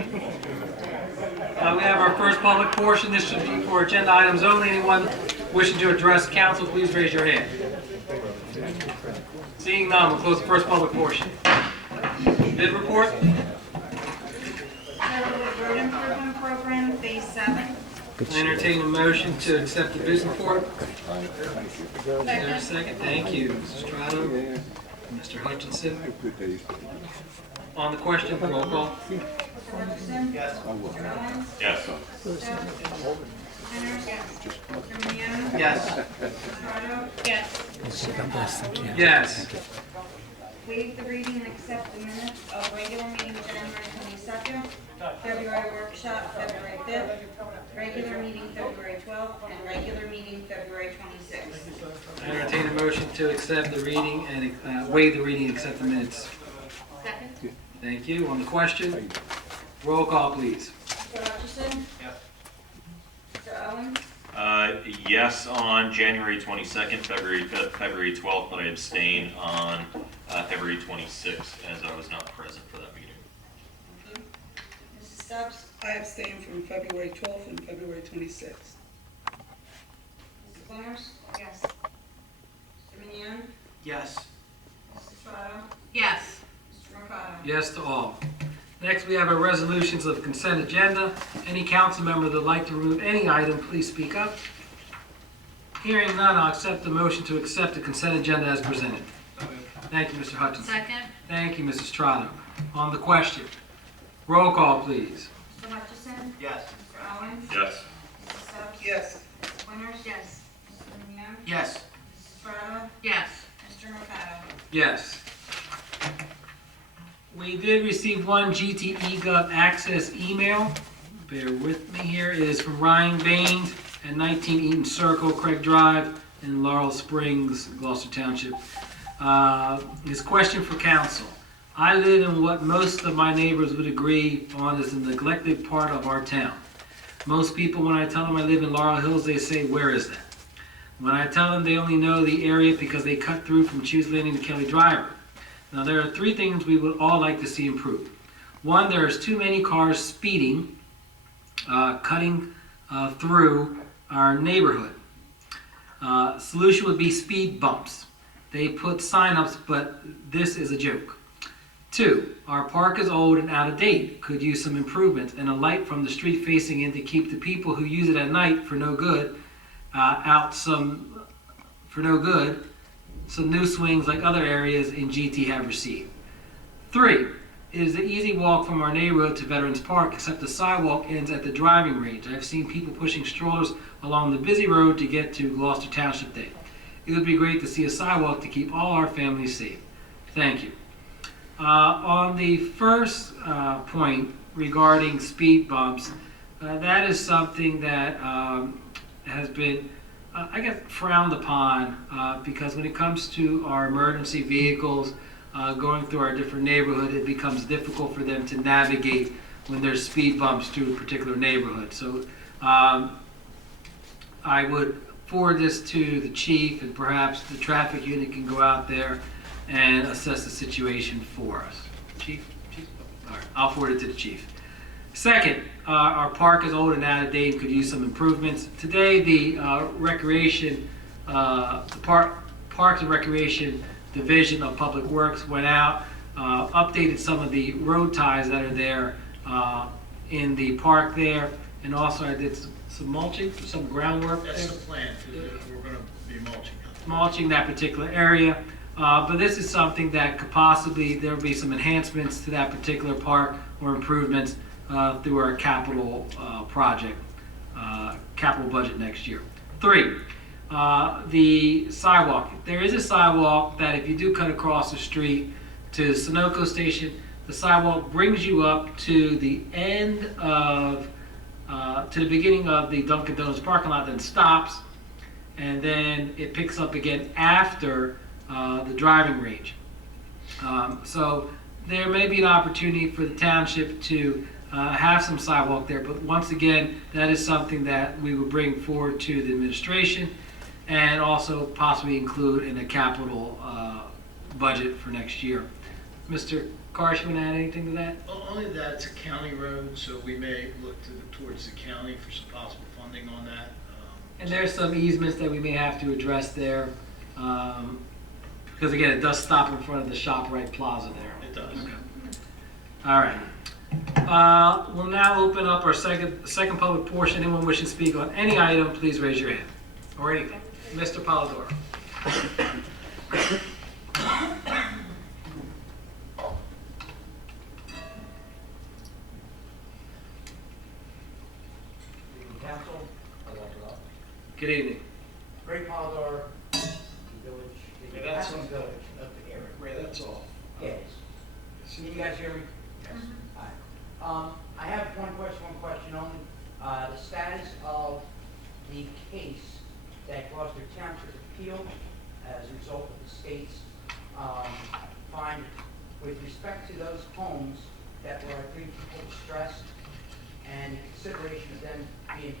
We have our first public portion. This should be for agenda items only. Anyone wishing to address council, please raise your hand. Seeing none, we'll close the first public portion. Bid report? Road Improvement Program, Phase 7. Entertain a motion to accept the bid report. Is there a second? Thank you, Mrs. Strato. Mr. Hutchinson. On the question, roll call. Mr. Hutchison? Yes. Mr. Owens? Yes. Mr. Henner? Yes. Mr. Miliano? Yes. Mr. Strato? Yes. Yes. Waive the reading and accept the minutes of regular meeting January 22nd, February workshop February 5th, regular meeting February 12th, and regular meeting February 26th. Entertain a motion to accept the reading and waive the reading and accept the minutes. Second. Thank you. On the question, roll call, please. Mr. Hutchison? Yes. Mr. Owens? Yes on January 22nd, February 5th, February 12th, but I abstain on February 26th as I was not present for that meeting. Thank you. Mrs. Stubbs? I abstain from February 12th and February 26th. Mrs. Winters? Yes. Mr. Miliano? Yes. Mrs. Strato? Yes. Mr. Mercado? Yes to all. Next, we have our resolutions of consent agenda. Any council member that would like to remove any item, please speak up. Hearing none, I'll accept the motion to accept the consent agenda as presented. Thank you, Mr. Hutchinson. Second. Thank you, Mrs. Strato. On the question, roll call, please. Mr. Hutchison? Yes. Mr. Owens? Yes. Mrs. Stubbs? Yes. Mrs. Winters? Yes. Mr. Miliano? Yes. Mrs. Strato? Yes. Mr. Mercado? Yes. We did receive one GTE Gov access email. Bear with me here. It is from Ryan Baines at 19 Eaton Circle, Craig Drive in Laurel Springs, Gloucester Township. His question for council. I live in what most of my neighbors would agree on is a neglected part of our town. Most people, when I tell them I live in Laurel Hills, they say, where is that? When I tell them they only know the area because they cut through from Choose Landing to Kelly Driver. Now, there are three things we would all like to see improved. One, there's too many cars speeding, cutting through our neighborhood. Solution would be speed bumps. They put sign-ups, but this is a joke. Two, our park is old and out of date. Could use some improvements and a light from the street facing in to keep the people who use it at night for no good some new swings like other areas in GT have received. Three, it is an easy walk from our neighborhood to Veterans Park, except the sidewalk ends at the driving range. I've seen people pushing strollers along the busy road to get to Gloucester Township Day. It would be great to see a sidewalk to keep all our families safe. Thank you. On the first point regarding speed bumps, that is something that has been I get frowned upon because when it comes to our emergency vehicles going through our different neighborhood, it becomes difficult for them to navigate when there's speed bumps through a particular neighborhood. So I would forward this to the chief, and perhaps the traffic unit can go out there and assess the situation for us. Chief? All right, I'll forward it to the chief. Second, our park is old and out of date and could use some improvements. Today, the Parks and Recreation Division of Public Works went out, updated some of the road ties that are there in the park there, and also I did some mulching, some groundwork. That's the plan. We're going to be mulching. Mulching that particular area. But this is something that could possibly, there will be some enhancements to that particular park or improvements through our capital project, capital budget next year. Three, the sidewalk. There is a sidewalk that if you do cut across the street to Sunoco Station, the sidewalk brings you up to the end of, to the beginning of the Dunkin' Donuts parking lot, then stops, and then it picks up again after the driving range. So there may be an opportunity for the township to have some sidewalk there, but once again, that is something that we will bring forward to the administration and also possibly include in a capital budget for next year. Mr. Karsh, you want to add anything to that? Only that it's a county road, so we may look towards the county for some possible funding on that. And there's some easements that we may have to address there, because again, it does stop in front of the ShopRite Plaza there. It does. Okay. All right. We'll now open up our second public portion. Anyone wishing to speak on any item, please raise your hand. Or anything. Mr. Polidoro. Council, Good evening. Great Polidor, the village, the Yeah, that's Athens all. village of the area. Ray, that's all. Yes. Can you guys hear me? Yes. Hi. I have one question only. The status of the case that Gloucester Township appealed as a result of the state's finding with respect to those homes that were agreed to distressed and consideration of them being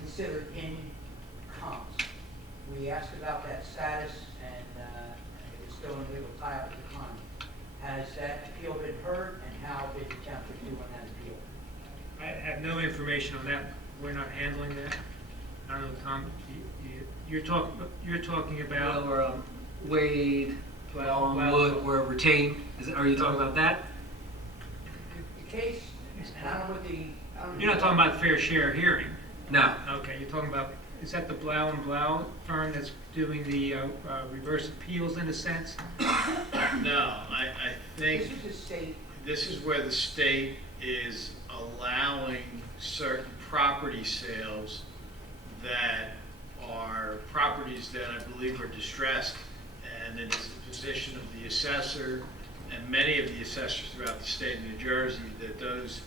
considered in comps. We asked about that status and it is still in legal tie-up at the time. Has that appeal been heard and how did the township do on that appeal? I have no information on that. We're not handling that. I don't know, Tom, you're talking about, Where Wade, Wood were retained. Are you talking about that? The case, and I don't know what the... you're not talking about the fair share hearing. No. Okay, you're talking about, is that the Blau and Blau firm that's doing the reverse appeals in a sense? No, I This think is the state, this is where the state is allowing certain property sales that are properties that I believe are distressed, and it is the position of the assessor and many of the assessors throughout the state of New Jersey that those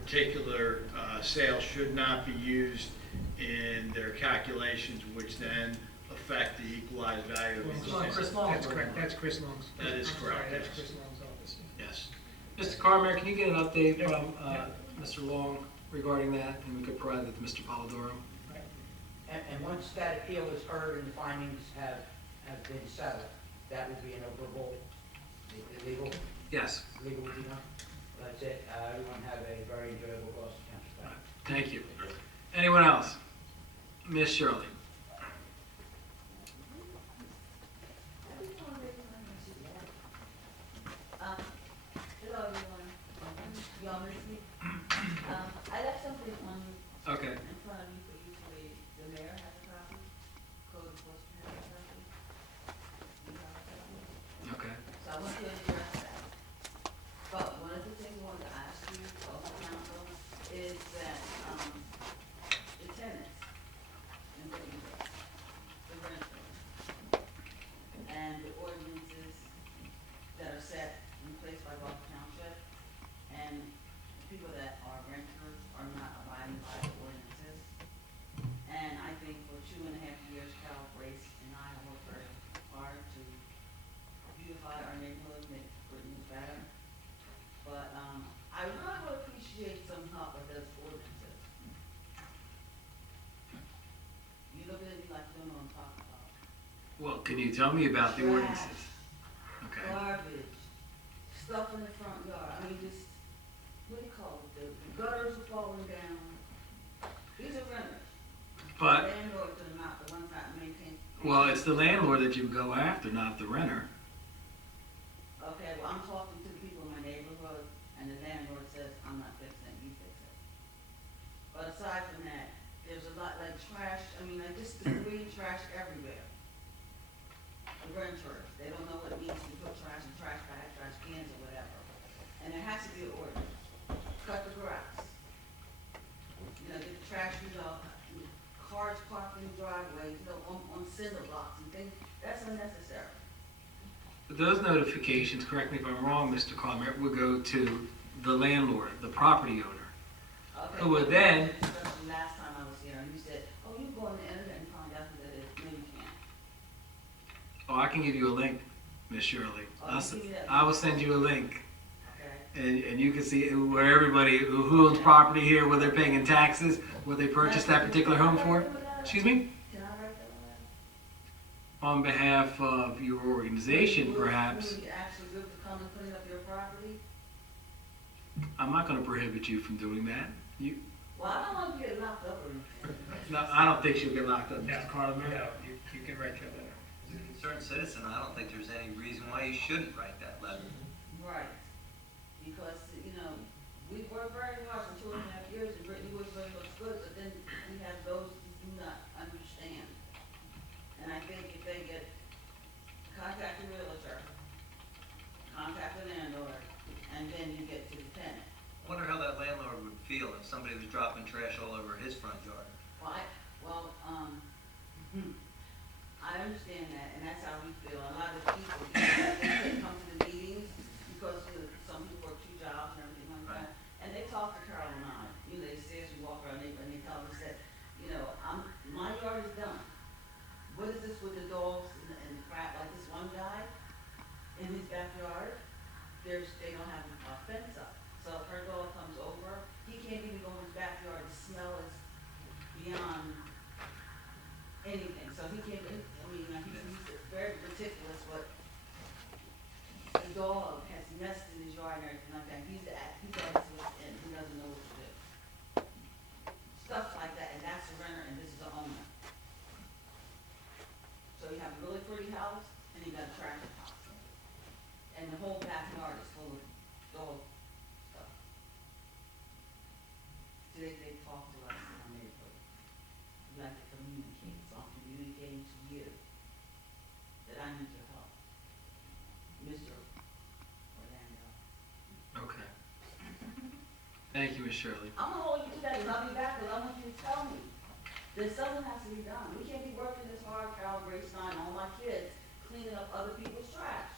particular sales should not be used in their calculations, which then affect the equalized value of the Well, sale. That's correct, that's Chris Long's. That is I'm correct, sorry, That's yes. Chris Long's office. Yes. Mr. Carmer, can you get an update Yeah. from Yeah. Mr. Long regarding that? And we could provide it to Mr. Polidoro. and once that appeal is heard and the findings have been settled, that would be an operable, legal, Yes. legal would be done. That's it. Everyone have a very enjoyable Gloucester Township. Thank you. Anyone else? Miss Shirley. Hello, everyone. Y'all miss me? I left something on, Okay. in front of you for you to read. The mayor has a copy. Code enforcement has a copy. You have a copy. Okay. So I want you to address that. But one of the things I wanted to ask you, also council, is that, the tenants and the renters, and the ordinances that are set in place by Gloucester Township, and people that are renters are not abiding by the ordinances. And I think for 2.5 years, Carol Grace and I have worked very hard to beautify our neighborhood, make Brittany better. But, I really would appreciate some help with those ordinances. You look at me like you don't know what I'm talking about. Well, can you tell me about the ordinances? Okay. Garbage, stuff in the front yard, I mean, just, what do you call it, the gutters are falling down. These are renters. But, Landlords are not the ones that maintain. well, it's the landlord that you go after, not the renter. Okay, well, I'm talking to the people in my neighborhood, and the landlord says, I'm not fixing it, you fix it. But aside from that, there's a lot like trash, I mean, like just debris, trash everywhere. The renters, they don't know what it means to put trash in trash bags, trash cans or whatever. And there has to be an ordinance. Cut the grass. You know, get the trash, cars parked in driveways, on cinder blocks and things, that's unnecessary. Those notifications, correct me if I'm wrong, Mr. Carmer, would go to the landlord, the property owner. Okay, Who would but then- especially last time I was here, and you said, oh, you go on the internet and find out who that is. No, you can't. Oh, I can give you a link, Miss Shirley. Oh, give me that I will link. send you a link, Okay? and you can see where everybody, who owns property here, where they're paying in taxes, what they purchased that particular home for. Excuse me? Can I write that one? On behalf of your organization, perhaps. Who actually live the come and clean up your property? I'm not gonna prohibit you from doing that. Well, I don't want to get locked up or anything. No, I don't think she'll get locked up, No, Mr. Carter. no, you can write your letter. As a concerned citizen, I don't think there's any reason why you shouldn't write that letter. Right. Because, you know, we worked very hard for 2.5 years and Brittany Woods really looks good, but then we have those who do not understand. And I think if they get, contact the realtor, contact the landlord, and then you get to the tenant. I wonder how that landlord would feel if somebody was dropping trash all over his front yard. I understand that, and that's how we feel. A lot of people, they come to the meetings because some people work 2 jobs and everything like that. And they talk to Carol and I, you know, they see us, we walk around and they tell us that, you know, my yard is done. What is this with the dogs and crap, like this one guy in his backyard, they don't have a fence up. So if her dog comes over, he can't even go in his backyard, the smell is beyond anything, so he can't, he's very meticulous, but the dog has nested in his yard and everything like that, he's at his wit's end, he doesn't know what to do. Stuff like that, and that's a renter, and this is the owner. So you have a really pretty house, and you got a tragic house. And the whole backyard is full of dog stuff. So they talk to us in our neighborhood. We like to communicate, so I'm communicating to you that I need your help. Mr. Orlando. Okay. Thank you, Ms. Shirley. I'm gonna hold you to that, and I'll be back, but I want you to tell me that something has to be done. We can't be working this hard, Carol, Grace, and all my kids, cleaning up other people's trash.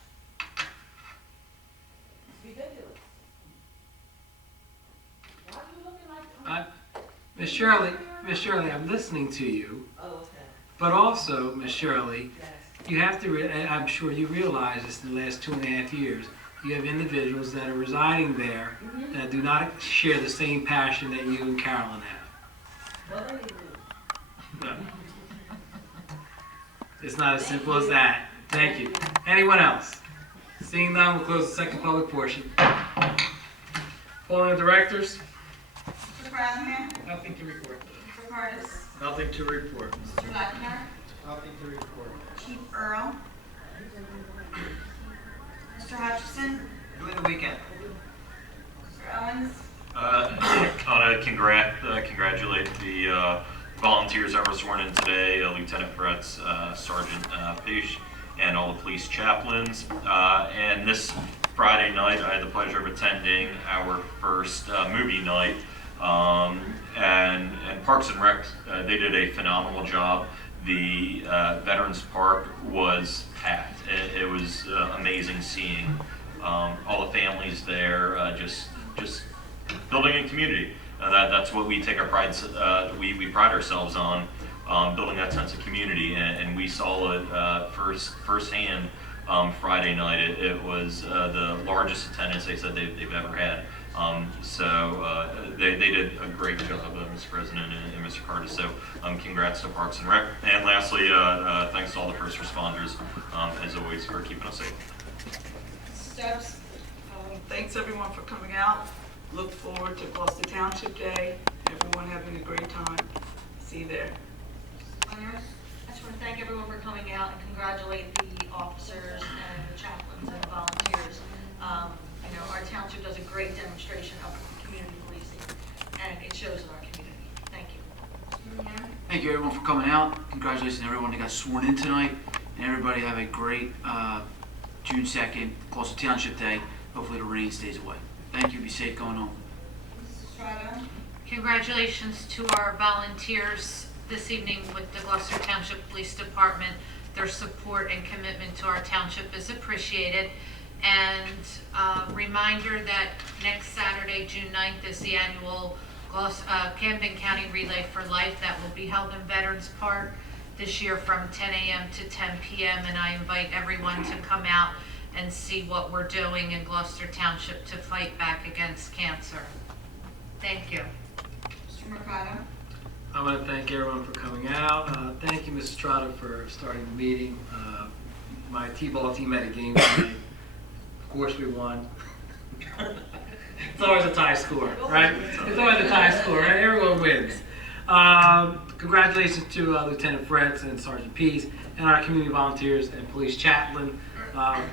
It's ridiculous. Why are you looking like? Miss Shirley, I'm listening to you, Oh, okay. but also, Miss Shirley, Yes. you have to, and I'm sure you realize this in the last 2.5 years, you have individuals that are residing there that do not share the same passion that you and Carolyn have. What are you doing? No. It's not as simple as that. Thank you. Anyone else? Seeing none, we'll close the second public portion. Calling the directors. Mr. Brasmer? Nothing to report. Mr. Curtis? Nothing to report. Mr. Lechner? Nothing to report. Chief Earl? Mr. Hutchison? Enjoy the weekend. Mr. Owens? I want to congratulate the volunteers that were sworn in today, Lieutenant Fretz, Sergeant Page, and all the police chaplains. And this Friday night, I had the pleasure of attending our first movie night. And Parks and Rec, they did a phenomenal job. The Veterans Park was packed. It was amazing seeing all the families there, just building a community. That's what we take our pride. We pride ourselves on building that sense of community, and we saw it firsthand Friday night. It was the largest attendance they said they've ever had. So they did a great job, Mr. President and Mr. Carter. So congrats to Parks and Rec. And lastly, thanks to all the first responders, as always, for keeping us safe. Steps. Thanks everyone for coming out. Look forward to Gloucester Township Day. Everyone having a great time. See you there. Lanyers? I just want to thank everyone for coming out and congratulate the officers and the chaplains and the volunteers. You know, our township does a great demonstration of community policing, and it shows in our community. Thank you. Thank you everyone for coming out. Congratulations to everyone that got sworn in tonight. And everybody have a great June 2nd, Gloucester Township Day. Hopefully the rain stays away. Thank you. Be safe going home. Strato? Congratulations to our volunteers this evening with the Gloucester Township Police Department. Their support and commitment to our township is appreciated. And reminder that next Saturday, June 9th, is the annual Camden County Relay for Life that will be held in Veterans Park this year from 10 a.m. to 10 p.m. And I invite everyone to come out and see what we're doing in Gloucester Township to fight back against cancer. Thank you. Mr. Mercado? I want to thank everyone for coming out. Thank you, Mrs. Strada, for starting the meeting. My T-ball team had a game tonight. Of course, we won. It's always a tie score, right? It's always a tie score, right? Everyone wins. Congratulations to Lieutenant Fretz and Sergeant Pease and our community volunteers and police chaplain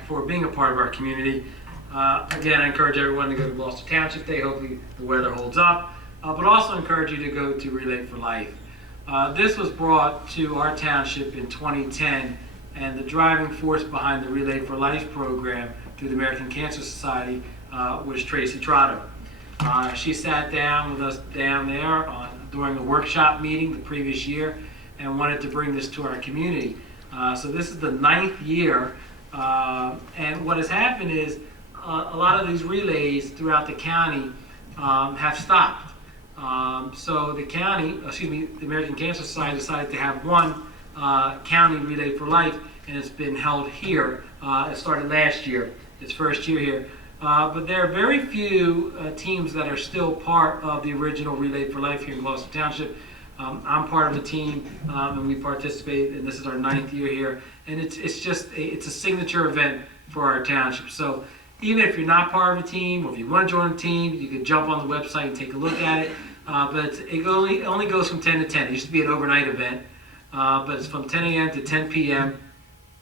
for being a part of our community. Again, I encourage everyone to go to Gloucester Township Day. Hopefully the weather holds up, but also encourage you to go to Relay for Life. This was brought to our township in 2010, and the driving force behind the Relay for Life program through the American Cancer Society was Tracy Trotto. She sat down with us down there during a workshop meeting the previous year and wanted to bring this to our community. So this is the 9th year, and what has happened is a lot of these relays throughout the county have stopped. So the the American Cancer Society decided to have one county Relay for Life, and it's been held here. It started last year, its first year here. But there are very few teams that are still part of the original Relay for Life here in Gloucester Township. I'm part of the team, and we participate, and this is our 9th year here. And it's a signature event for our township. So even if you're not part of a team, or if you want to join a team, you can jump on the website and take a look at it. But it only goes from 10 to 10. It used to be an overnight event, but it's from 10 a.m. to 10 p.m.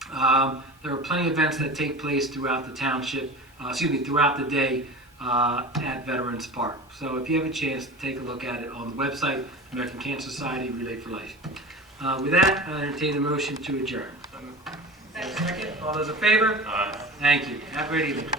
There are plenty of events that take place throughout the township, throughout the day at Veterans Park. So if you have a chance to take a look at it on the website, American Cancer Society, Relay for Life. With that, I entertain a motion to adjourn. Second. All those in favor? Aye. Thank you. Have a great evening.